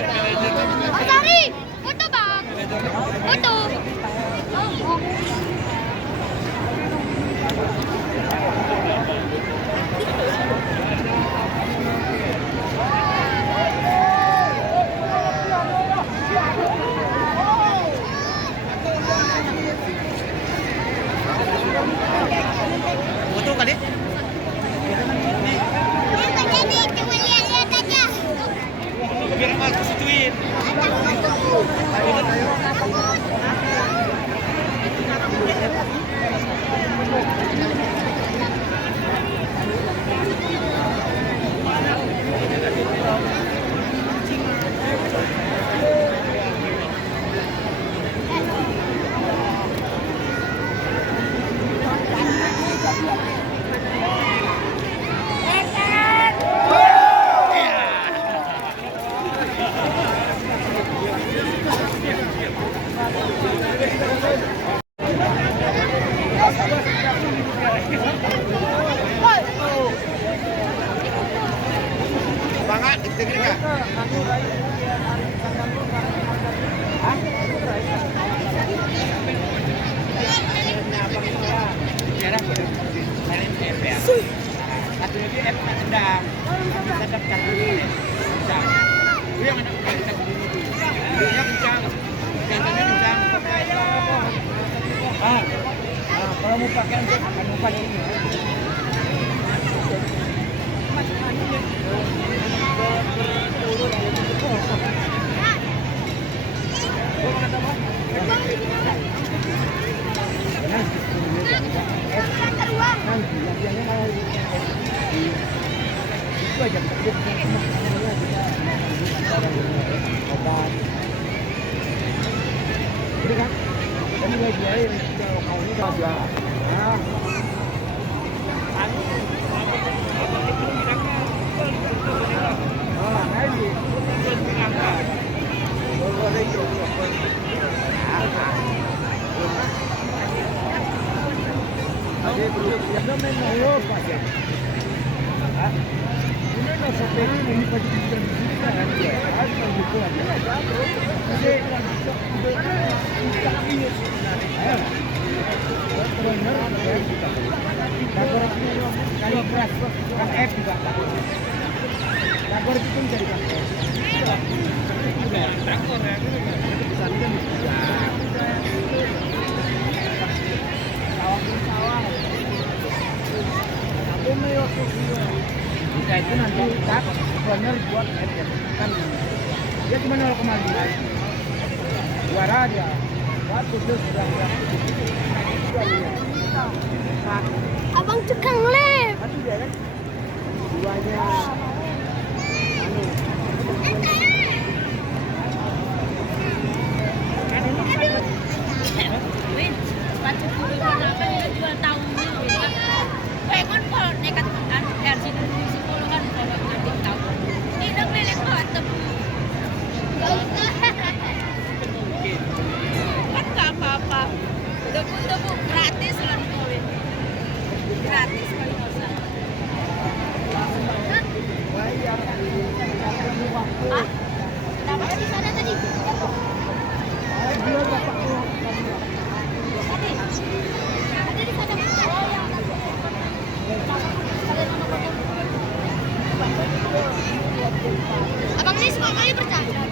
Oh, sorry. Foto bang. Foto. Oh. Foto kali. Cuma lihat-lihat aja. Biar mas situin. Banget, dikit enggak? Satu lagi F sedang. Bisa daftar dulu. Kencang. Itu yang anak kita begini tuh. Dia kencang. Gantengnya kencang. Kalau mau pakai untuk lupa ini. Itu aja obat. Udah kan? Ini lagi air kalau ini udah jual. Jika itu nanti tak benar buat kan dia cuma 0,5 suara aja waktu itu sudah Abang tukang lem. duanya sepatu guru kenapa dia jual tahunnya pengen kok nekat dari situ psikolog kan kalau ngambil tahu tidak melek kok kan nggak apa-apa debu gratis lah gratis kan usah Kenapa di sana tadi? Ada di sana. Abang ini semua kali percaya.